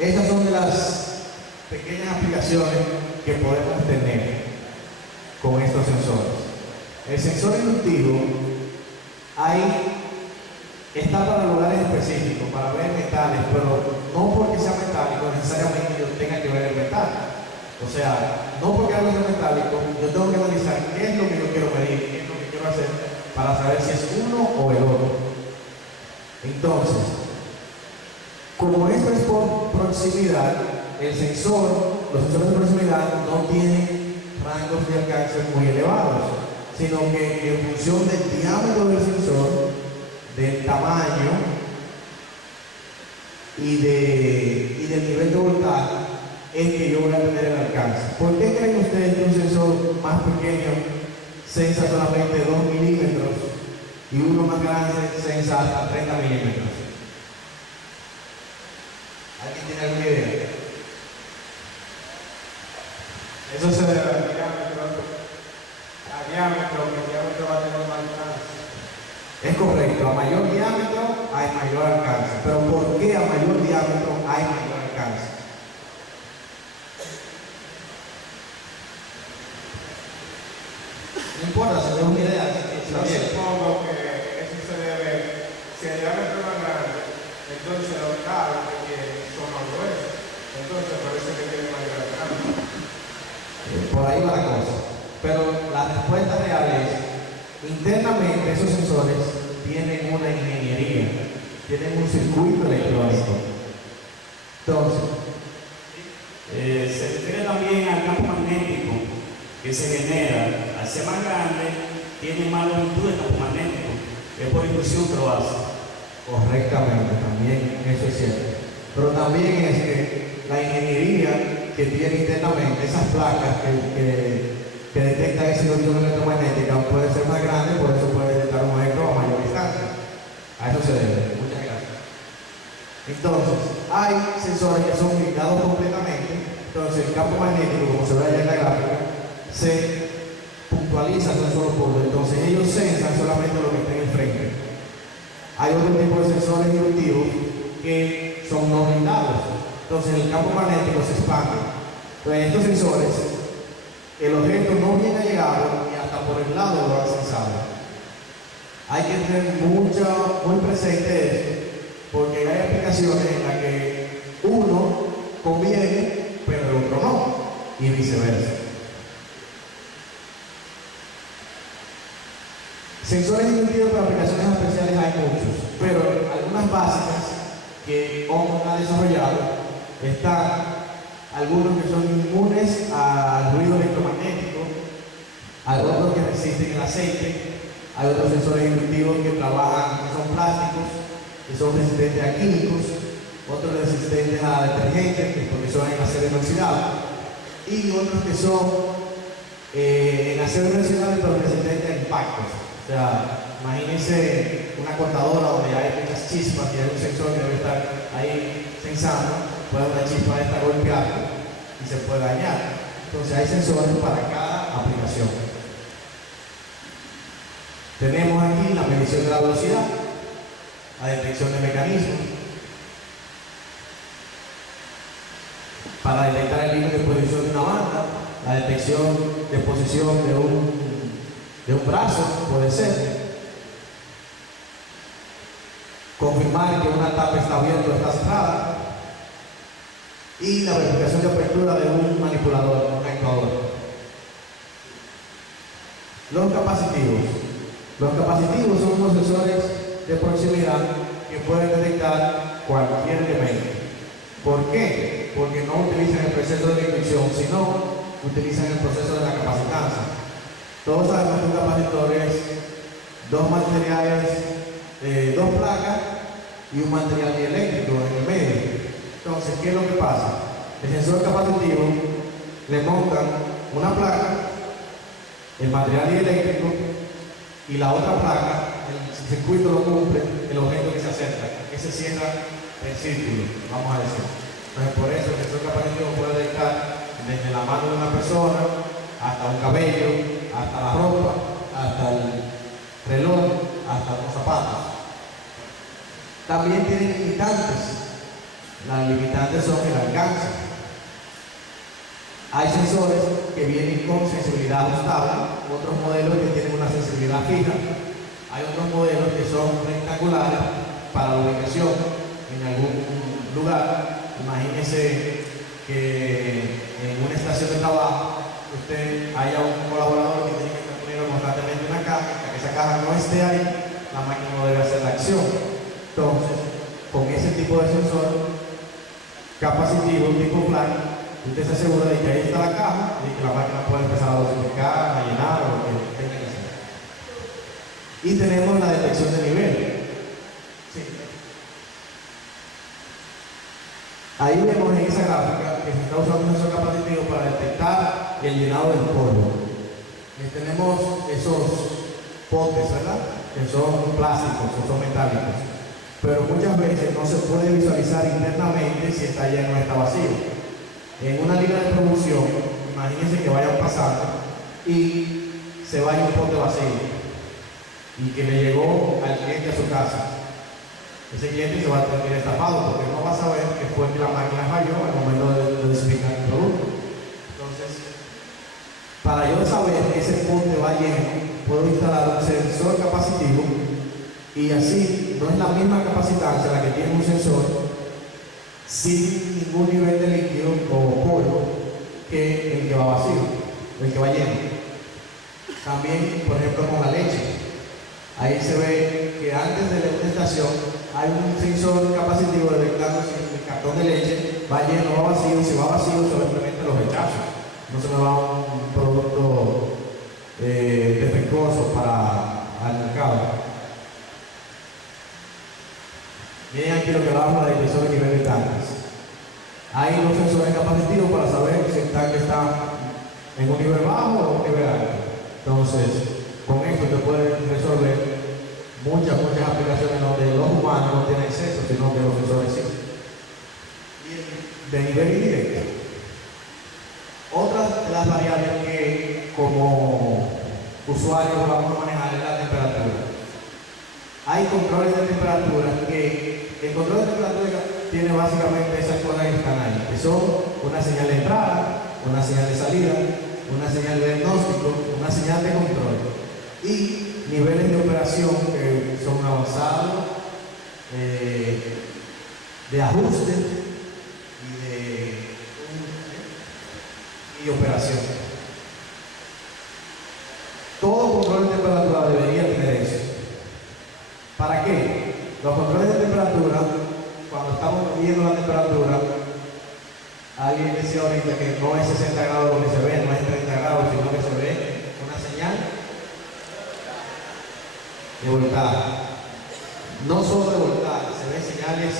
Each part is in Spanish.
Estas son de las pequeñas aplicaciones que podemos tener con estos sensores. El sensor inductivo está para lugares específicos, para ver metales, pero no porque sea metálico necesariamente yo tenga que ver el metal. O sea, no porque algo sea metálico, yo tengo que analizar qué es lo que yo quiero medir, qué es lo que quiero hacer para saber si es uno o el otro. Entonces, como esto es por proximidad, los sensores de proximidad no tienen rangos de alcance muy elevados, sino que en función del diámetro del sensor, del tamaño y del nivel de voltaje es que yo voy a tener el alcance. ¿Por qué creen ustedes que un sensor más pequeño sensa solamente 2 milímetros y uno más grande sensa hasta 30 milímetros? ¿Alguien tiene alguna idea? Eso se debe al diámetro, que el diámetro va a tener más alcance. Es correcto, a mayor diámetro hay mayor alcance. Pero ¿por qué a mayor diámetro hay mayor alcance? No importa, se ve una idea. Yo supongo que eso se debe, si el diámetro es más grande, entonces los cables que son más gruesos, entonces parece que tiene mayor alcance. Por ahí va la cosa. Pero la respuesta real es, internamente esos sensores tienen una ingeniería, tienen un circuito electrónico. Entonces, se refiere también al campo magnético que se genera. Al ser más grande, tiene más longitud de campo magnético. Es por inducción que lo hace. correctamente, también eso es cierto. Pero también es que la ingeniería que tiene internamente esas placas que detectan esa inducción electromagnética puede ser más grande, por eso puede detectar un electro a mayor distancia. A eso se debe. Muchas gracias. Entonces, hay sensores que son blindados completamente. Entonces, el campo magnético, como se ve allá en la gráfica, se puntualiza en un solo punto. Entonces, ellos sensan solamente lo que está en el frente. Hay otro tipo de sensores inductivos que son no blindados. Entonces, el campo magnético se expande. Entonces, estos sensores, el objeto no viene a llegar y hasta por el lado lo han sensado. Hay que tener muy presente esto, porque hay aplicaciones en las que uno conviene, pero el otro no, y viceversa. Sensores inductivos para aplicaciones especiales hay muchos, pero algunas básicas que OMS ha desarrollado están algunos que son inmunes al ruido electromagnético, hay otros que resisten el aceite, hay otros sensores inductivos que trabajan, que son plásticos, que son resistentes a químicos, otros resistentes a detergentes, porque son en acero inoxidable, y otros que son en acero inoxidable pero resistentes a impactos. O sea, imagínense una cortadora donde hay muchas chispas y hay un sensor que debe estar ahí sensando, puede una chispa de esta golpear y se puede dañar. Entonces hay sensores para cada aplicación. Tenemos aquí la medición de la velocidad, la detección de mecanismos, para detectar el límite de posición de una banda, la detección de posición de un brazo, puede ser, confirmar que una tapa está abierta o está cerrada, y la verificación de apertura de un manipulador, un actuador. Los capacitivos. Los capacitivos son unos sensores de proximidad que pueden detectar cualquier elemento. ¿Por qué? Porque no utilizan el proceso de inducción, sino utilizan el proceso de la capacitancia. Todos sabemos que un capacitor es dos materiales, dos placas y un material dieléctrico en el medio. Entonces, ¿qué es lo que pasa? El sensor capacitivo le montan una placa, el material dieléctrico y la otra placa, el circuito lo cumple, el objeto que se acerca, que se cierra el círculo, vamos a decir. Entonces, por eso el sensor capacitivo puede detectar desde la mano de una persona hasta un cabello, hasta la ropa, hasta el reloj, hasta los zapatos. También tienen limitantes. Las limitantes son el alcance. Hay sensores que vienen con sensibilidad ajustable, otros modelos que tienen una sensibilidad fija, hay otros modelos que son rectangulares para la ubicación en algún lugar. Imagínense que en una estación de trabajo usted haya un colaborador que tiene que estar poniendo constantemente una caja, para que esa caja no esté ahí, la máquina no debe hacer la acción. Entonces, con ese tipo de sensor capacitivo, tipo flag, usted se asegura de que ahí está la caja y que la máquina puede empezar a dosificar, a llenar o lo que tenga que hacer. Y tenemos la detección de nivel. Sí. Ahí vemos en esa gráfica que se está usando un sensor capacitivo para detectar el llenado del polvo. Tenemos esos potes, ¿verdad? Que son plásticos o son metálicos. Pero muchas veces no se puede visualizar internamente si está lleno o está vacío. En una línea de producción, imagínense que vayan pasando y se vaya un pote vacío y que le llegó al cliente a su casa. Ese cliente se va a terminar estafado porque no va a saber que fue que la máquina falló al momento de dosificar el producto. Entonces, para yo saber que ese pote va lleno, puedo instalar un sensor capacitivo y así no es la misma capacitancia la que tiene un sensor sin ningún nivel de líquido o polvo que el que va vacío, el que va lleno. También, por ejemplo, con la leche. Ahí se ve que antes de una estación hay un sensor capacitivo detectando si el cartón de leche va lleno o va vacío. Si va vacío, se simplemente los rechazos. No se me va un producto defectuoso para el mercado. Miren aquí lo que hablamos de la detección de nivel de tanques. Hay los sensores capacitivos para saber si el tanque está en un nivel bajo o un nivel alto. Entonces, con esto te puedes resolver muchas aplicaciones donde los humanos no tienen acceso, sino que los sensores sí. Y de nivel indirecto. Otra de las variables que como usuarios vamos a manejar es la temperatura. Hay controles de temperatura que el control de temperatura tiene básicamente esas cosas que están ahí, que son una señal de entrada, una señal de salida, una señal de diagnóstico, una señal de control y niveles de operación que son avanzados, de ajuste y operación. Todo control de temperatura debería tener eso. ¿Para qué? Los controles de temperatura, cuando estamos midiendo la temperatura, alguien decía ahorita que no es 60 grados lo que se ve, no es 30 grados, sino que se ve una señal de voltaje. No solo de voltaje, se ven señales,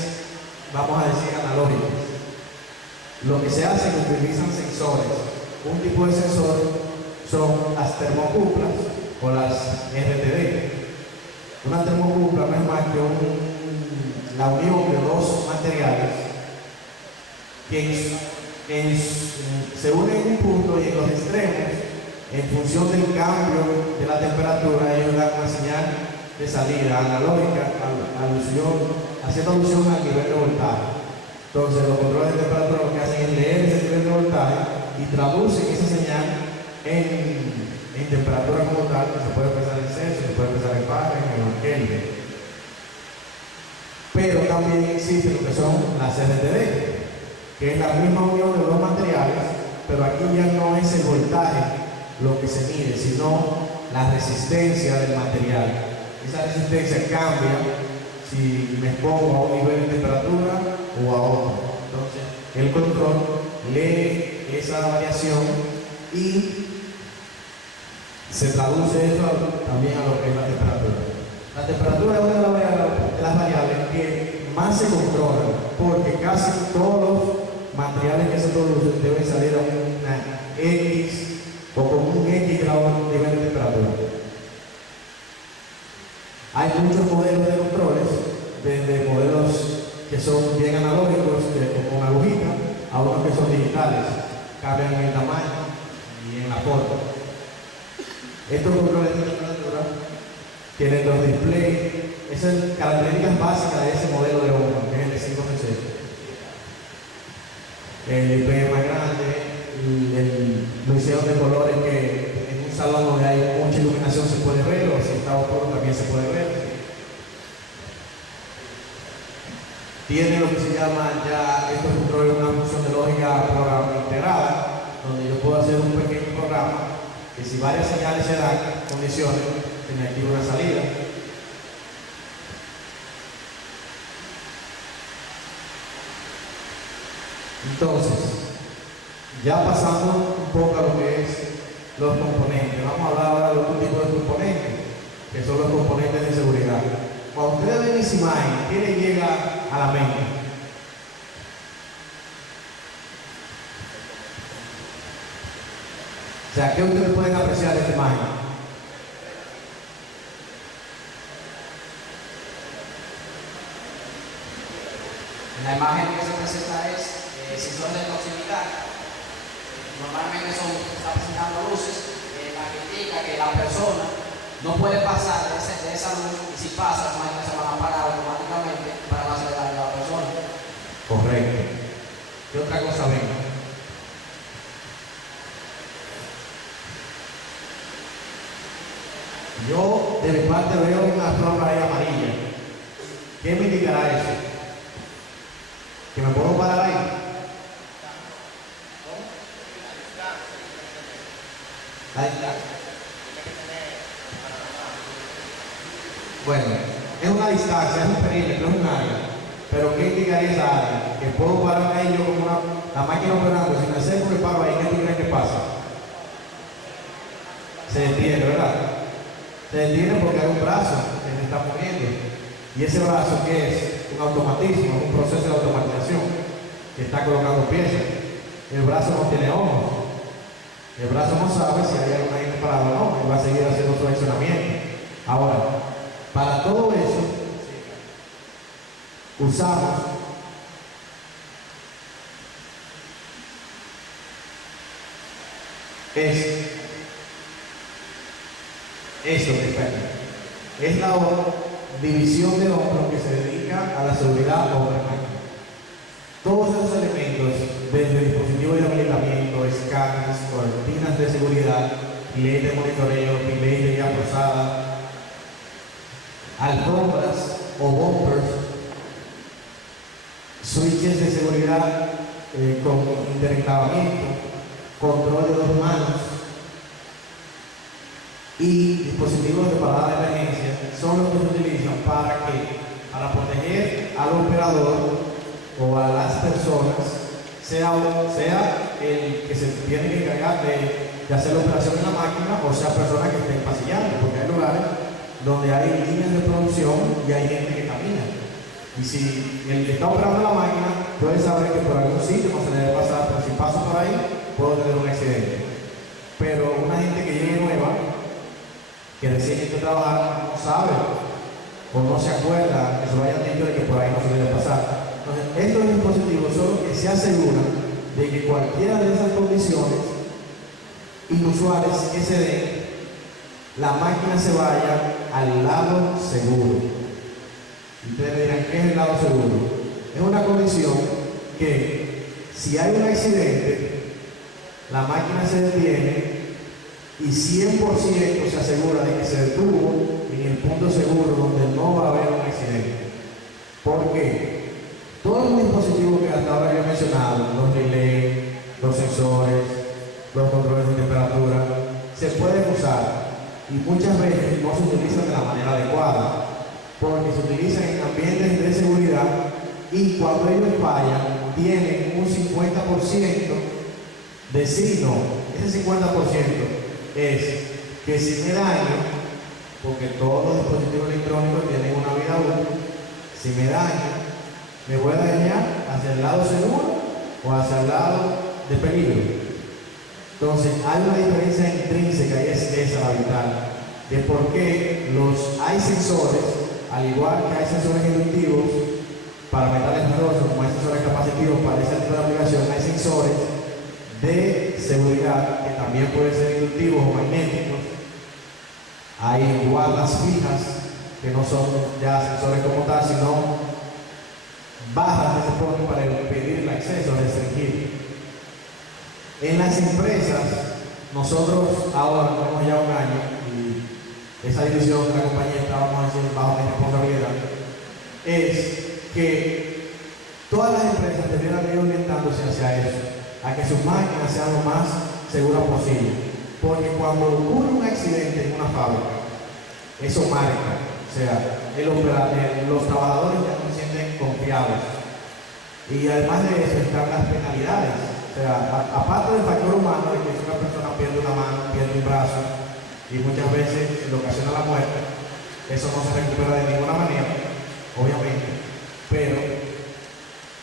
vamos a decir, analógicas. Lo que se hace es que utilizan sensores. Un tipo de sensor son las termocuplas o las RTD. Una termocupla no es más que la unión de dos materiales que se unen en un punto y en los extremos, en función del cambio de la temperatura, ellos dan una señal de salida analógica, haciendo alusión al nivel de voltaje. Entonces, los controles de temperatura lo que hacen es leer ese nivel de voltaje y traducen esa señal en temperatura como tal, que se puede empezar en Celsius, se puede empezar en Fahrenheit o en Kelvin. Pero también existen lo que son las RTD, que es la misma unión de dos materiales, pero aquí ya no es el voltaje lo que se mide, sino la resistencia del material. Esa resistencia cambia si me expongo a un nivel de temperatura o a otro. Entonces, el control lee esa variación y se traduce eso también a lo que es la temperatura. La temperatura es una de las variables que más se controlan, porque casi todos los materiales que se producen deben salir a una X o con un X grado de nivel de temperatura. Hay muchos modelos de controles, desde modelos que son bien analógicos, con agujita, a unos que son digitales, cambian en el tamaño y en la forma. Estos controles de temperatura tienen los displays, esas características básicas de ese modelo de horno, que es el de 5G. el IP más grande, lo hicieron de colores que en un salón donde hay mucha iluminación se puede ver, o si está oscuro también se puede ver. Tiene lo que se llama ya, esto es una función de lógica programa integrada, donde yo puedo hacer un pequeño programa que si varias señales se dan, condiciones, se me activa una salida. Entonces, ya pasando un poco a lo que es los componentes, vamos a hablar ahora de otro tipo de componentes, que son los componentes de seguridad. Cuando ustedes ven esa imagen, ¿qué les llega a la mente? O sea, ¿qué ustedes pueden apreciar de esta imagen? La imagen que se presenta es sensores de proximidad. Normalmente está presentando luces la que indica que la persona no puede pasar de esa luz, y si pasa, las máquinas se van a apagar automáticamente para no hacer daño a la persona. Correcto. ¿Qué otra cosa ven? Yo de mi parte veo una flor ahí amarilla. ¿Qué me indicará eso? ¿Que me puedo parar ahí? La distancia. Bueno, es una distancia, es un perímetro, es un área. Pero ¿qué indicaría esa área? Que puedo parar ahí yo como la máquina operando. Si me acerco que paro ahí, ¿qué tú crees que pasa? Se detiene, ¿verdad? Se detiene porque hay un brazo que se está moviendo. Y ese brazo, ¿qué es? Un automatismo, un proceso de automatización que está colocando piezas. El brazo no tiene ojos. El brazo no sabe si hay alguna gente parada o no. Él va a seguir haciendo su accionamiento. Ahora, para todo eso, usamos esto que está aquí. Es la división de hombros que se dedica a la seguridad hombre-máquina. Todos esos elementos, desde dispositivos de habilitamiento, escáneres, cortinas de seguridad, leyes de monitoreo, leyes de guía forzada, alfombras o bumpers, switches de seguridad con interenclavamiento, control de dos manos y dispositivos de parada de emergencia son los que se utilizan para proteger al operador o a las personas, sea el que se tiene que encargar de hacer la operación en la máquina o sea personas que estén pasillando, porque hay lugares donde hay líneas de producción y hay gente que camina. Y si el que está operando la máquina puede saber que por algún sitio no se le debe pasar, pero si paso por ahí, puedo tener un accidente. Pero una gente que llegue nueva, que recién entra a trabajar, no sabe o no se acuerda que se lo hayan dicho de que por ahí no se debe pasar. Entonces, estos dispositivos son los que se aseguran de que cualquiera de esas condiciones inusuales que se den, la máquina se vaya al lado seguro. Y ustedes me dirán, ¿qué es el lado seguro? Es una condición que si hay un accidente, la máquina se detiene y 100% se asegura de que se detuvo en el punto seguro donde no va a haber un accidente. ¿Por qué? Todos los dispositivos que hasta ahora yo he mencionado, los relays, los sensores, los controles de temperatura, se pueden usar y muchas veces no se utilizan de la manera adecuada porque se utilizan en ambientes de seguridad y cuando ellos fallan tienen un 50% de sí, no. Ese 50% es que si me daño, porque todos los dispositivos electrónicos tienen una vida útil, si me daño, me voy a dañar hacia el lado seguro o hacia el lado de peligro. Entonces hay una diferencia intrínseca y es esa la vital, de por qué hay sensores, al igual que hay sensores inductivos para metales ferrosos, como hay sensores capacitivos para ese tipo de aplicación, hay sensores de seguridad que también pueden ser inductivos o magnéticos. Hay guardas fijas que no son ya sensores como tal, sino barras que se ponen para impedir el acceso, restringir. En las empresas, nosotros ahora tenemos ya un año y esa división de la compañía está, vamos a decir, bajo mi responsabilidad, es que todas las empresas debieran ir orientándose hacia eso, a que sus máquinas sean lo más seguras posible. Porque cuando ocurre un accidente en una fábrica, eso marca, o sea, los trabajadores ya no se sienten confiados. Y además de eso están las penalidades. O sea, aparte del factor humano, de que si una persona pierde una mano, pierde un brazo, y muchas veces le ocasiona la muerte, eso no se recupera de ninguna manera, obviamente. Pero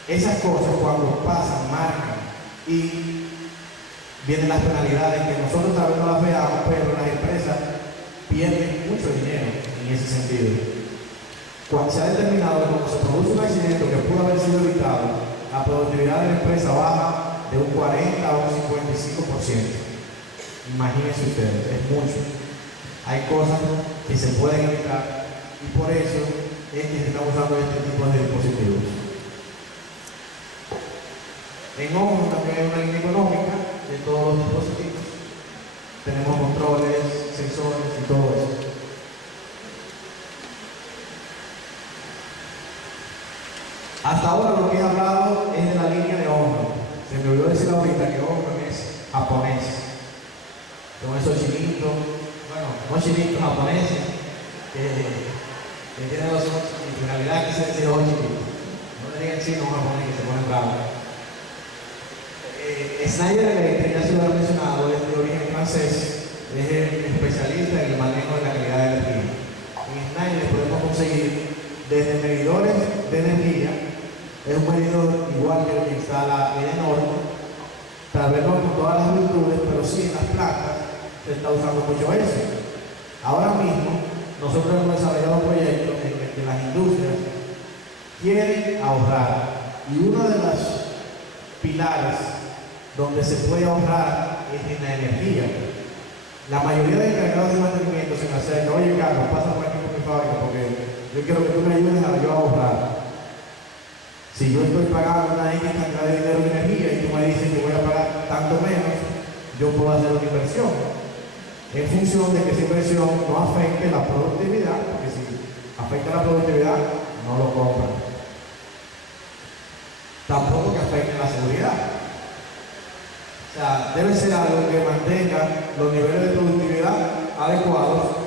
esas cosas cuando pasan, marcan, y vienen las penalidades que nosotros tal vez no las veamos, pero las empresas pierden mucho dinero en ese sentido. Cuando se ha determinado que cuando se produce un accidente que pudo haber sido evitado, la productividad de la empresa baja de un 40 a un 55%. Imagínense ustedes, es mucho. Hay cosas que se pueden evitar y por eso es que se están usando este tipo de dispositivos. En ONU también hay una línea económica de todos los dispositivos. Tenemos controles, sensores y todo eso. Hasta ahora lo que he hablado es de la línea de Honor. Se me olvidó decir ahorita que Honor es japonés. Son esos chinitos, bueno, no chinitos, japoneses, que tienen los ojos chinitos. En realidad quise decir ojos chinitos. No le digan chino a un japonés que se pone bravo. Schneider Electric, ya se lo he mencionado, es de origen francés, es el especialista en el manejo de la calidad de energía. En Schneider podemos conseguir desde medidores de energía, es un medidor igual que el que instala en Enorme, tal vez no con todas las virtudes, pero sí en las placas se está usando mucho eso. Ahora mismo, nosotros hemos desarrollado proyectos en el que las industrias quieren ahorrar, y uno de los pilares donde se puede ahorrar es en la energía. La mayoría de encargados de mantenimiento se me acerca, oye Carlos, pasa por aquí por mi fábrica porque yo quiero que tú me ayudes a yo ahorrar. Si yo estoy pagando una X cantidad de dinero de energía y tú me dices que voy a pagar tanto menos, yo puedo hacer una inversión. En función de que esa inversión no afecte la productividad, porque si afecta la productividad, no lo compran. Tampoco que afecte la seguridad. O sea, debe ser algo que mantenga los niveles de productividad adecuados,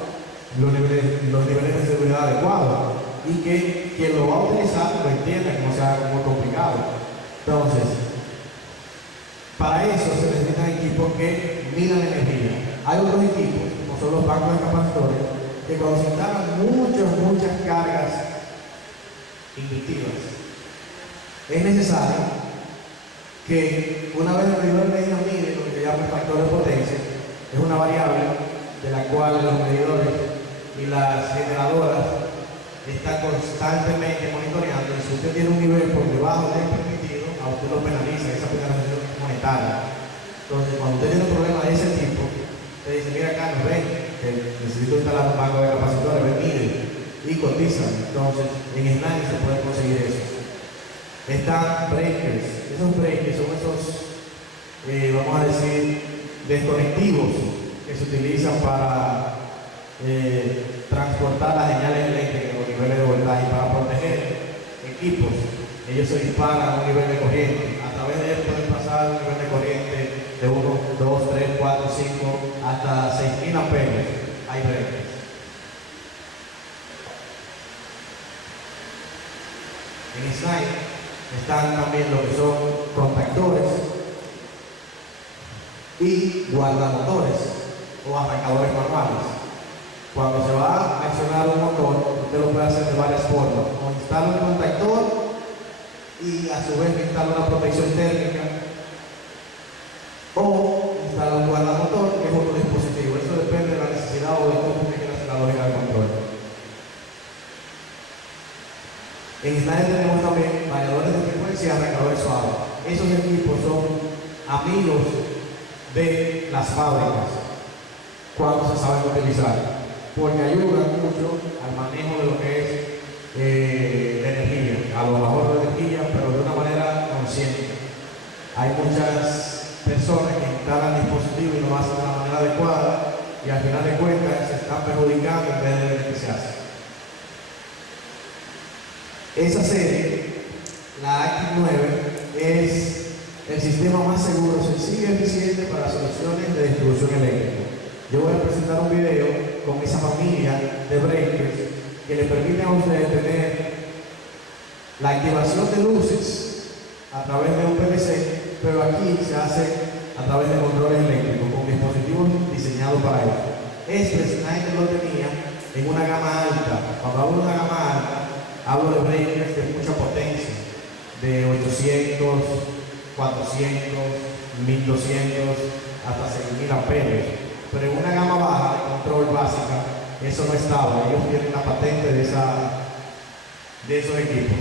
los niveles de seguridad adecuados, y que quien lo va a utilizar lo entienda, que no sea muy complicado. Entonces, para eso se necesitan equipos que midan energía. Hay otros equipos, como son los bancos de capacitores, que cuando se instalan muchas cargas inductivas, es necesario que una vez el medidor de energía mide lo que se llama el factor de potencia, es una variable de la cual los medidores y las generadoras están constantemente monitoreando, y si usted tiene un nivel por debajo del permitido, a usted lo penaliza, esa penalización es monetaria. Entonces, cuando usted tiene un problema de ese tipo, usted dice, mira Carlos, ven, que necesito instalar un banco de capacitores, ven, mide, y cotiza. Entonces, en Schneider se puede conseguir eso. Están breakers. Esos breakers son esos, vamos a decir, desconectivos que se utilizan para transportar las señales eléctricas, los niveles de voltaje, para proteger equipos. Ellos se disparan a un nivel de corriente. A través de ellos pueden pasar un nivel de corriente de 1, 2, 3, 4, 5, hasta 6.000 amperios. Hay breakers. En Schneider están también lo que son contactores y guardamotores o arrancadores manuales. Cuando se va a accionar un motor, usted lo puede hacer de varias formas. O instala un contactor y a su vez instala una protección térmica, o instala un guardamotor, que es otro dispositivo. Eso depende de la necesidad o de cómo usted quiera hacer la lógica del control. En Schneider tenemos también variadores de frecuencia y arrancadores suaves. Esos equipos son amigos de las fábricas cuando se saben utilizar, porque ayudan mucho al manejo de lo que es la energía, a los ahorros de energía, pero de una manera consciente. Hay muchas personas que instalan dispositivos y no lo hacen de la manera adecuada y al final de cuentas se están perjudicando en vez de beneficiarse. Esa serie, la Active 9, es el sistema más seguro, sencillo y eficiente para soluciones de distribución eléctrica. Yo voy a presentar un video con esa familia de breakers que le permiten a ustedes tener la activación de luces a través de un PLC, pero aquí se hace a través de controles eléctricos con dispositivos diseñados para ello. Este nadie lo tenía en una gama alta. Cuando hablo de una gama alta, hablo de breakers de mucha potencia, de 800, 400, 1200, hasta 6000 amperios. Pero en una gama baja de control básica, eso no estaba. Ellos tienen la patente de esos equipos.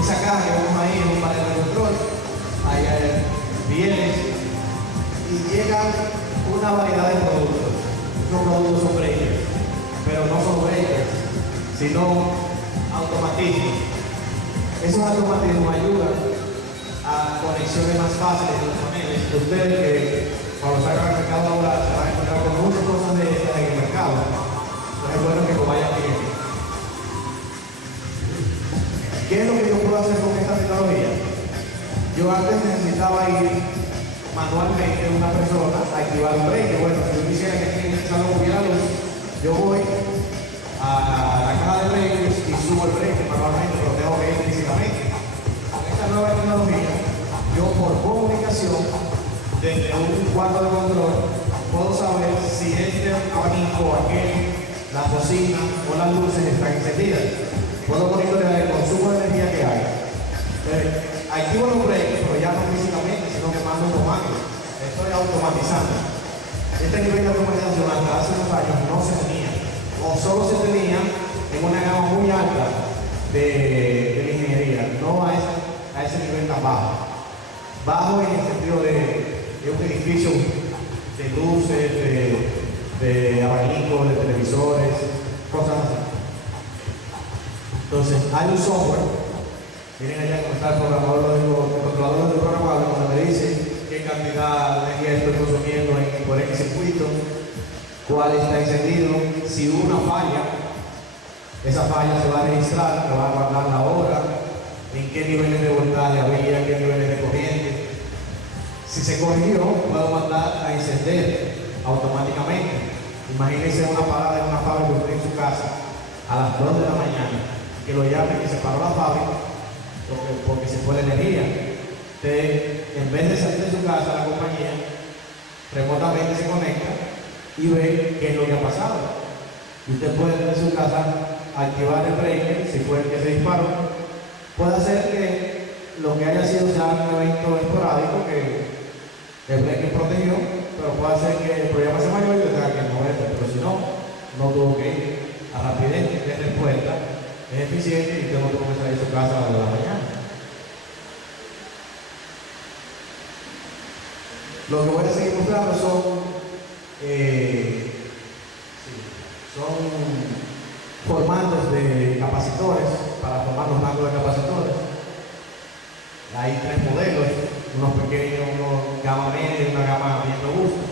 Esa caja que vemos ahí es un panel de control, hay bienes y llegan una variedad de productos. Estos productos son breakers, pero no son breakers, sino automatismos. Esos automatismos ayudan a conexiones más fáciles de los paneles. Ustedes que cuando salgan al mercado ahora se van a encontrar con muchas cosas de estas en el mercado. Entonces es bueno que lo vayan viendo. ¿Qué es lo que yo puedo hacer con esta tecnología? Yo antes necesitaba ir manualmente una persona a activar un breaker. Bueno, si yo quisiera que aquí en el salón hubiera luz, yo voy a la caja de breakers y subo el breaker manualmente, pero tengo que ir físicamente. Con esta nueva tecnología, yo por comunicación, desde un cuarto de control, puedo saber si este abanico, aquel, la bocina o las luces están encendidas. Puedo monitorear el consumo de energía que hay. Activo los breakers, pero ya no físicamente, sino que mando automático. Estoy automatizando. Este nivel de automatización hasta hace unos años no se tenía, o solo se tenía en una gama muy alta de la ingeniería, no a ese nivel tan bajo. Bajo en el sentido de un edificio de luces, de abanicos, de televisores, cosas así. Entonces, hay un software, miren allá cómo está el controlador del programador, donde me dice qué cantidad de energía estoy consumiendo por X circuito, cuál está encendido, si hubo una falla, esa falla se va a registrar, se va a guardar la hora, en qué niveles de voltaje había, qué niveles de corriente. Si se corrigió, puedo mandar a encender automáticamente. Imagínense una parada en una fábrica usted en su casa a las 2 de la mañana. Que lo llamen, que se paró la fábrica porque se fue la energía. Usted, en vez de salir de su casa, la compañía remotamente se conecta y ve qué es lo que ha pasado. Y usted puede desde su casa activar el breaker, si fue el que se disparó. Puede hacer que lo que haya sido ya un evento esporádico que el breaker protegió, pero puede hacer que el problema sea mayor y tenga que moverse. Pero si no, no tuvo que ir a rapidez de respuesta. Es eficiente y usted no tuvo que salir de su casa a las 2 de la mañana. Lo que voy a seguir mostrando son formatos de capacitores para formar los bancos de capacitores. Hay 3 modelos, unos pequeños, unos gama media y una gama bien robusta.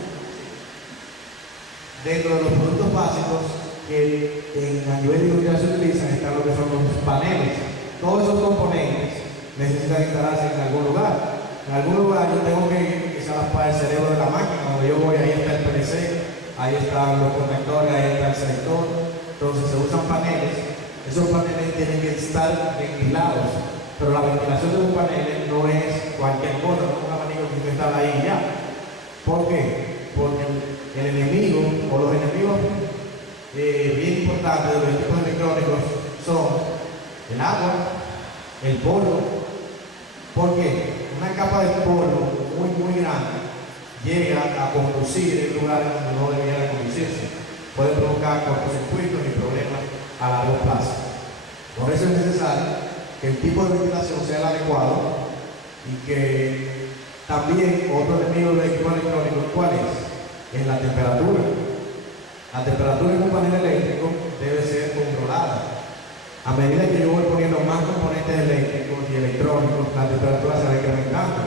Dentro de los productos básicos que a nivel industrial se utilizan están lo que son los paneles. Todos esos componentes necesitan instalarse en algún lugar. En algún lugar yo tengo que quizás para el cerebro de la máquina, donde yo voy, ahí está el PLC, ahí están los conectores, ahí está el selector. Entonces se usan paneles. Esos paneles tienen que estar ventilados, pero la ventilación de un panel no es cualquier cosa, no es un abanico que tiene que estar ahí y ya. ¿Por qué? Porque el enemigo o los enemigos bien importantes de los equipos electrónicos son el agua, el polvo. ¿Por qué? Una capa de polvo muy grande llega a conducir en lugares donde no debiera conducirse. Puede provocar cortocircuitos y problemas a largo plazo. Por eso es necesario que el tipo de ventilación sea el adecuado y que también otro enemigo del equipo electrónico, ¿cuál es? Es la temperatura. La temperatura en un panel eléctrico debe ser controlada. A medida que yo voy poniendo más componentes eléctricos y electrónicos, la temperatura se va incrementando.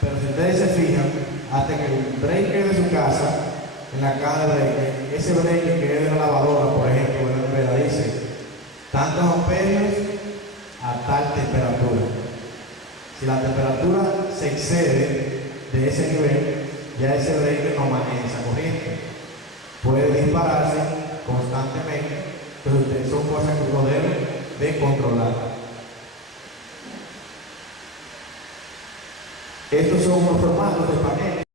Pero si ustedes se fijan, hasta que el breaker de su casa, en la caja de breaker, ese breaker que es de la lavadora, por ejemplo, de la nevera, dice tantos amperios a tal temperatura. Si la temperatura se excede de ese nivel, ya ese breaker no maneja esa corriente. Puede dispararse constantemente. Entonces, son cosas que uno debe de controlar. Estos son los formatos de panel.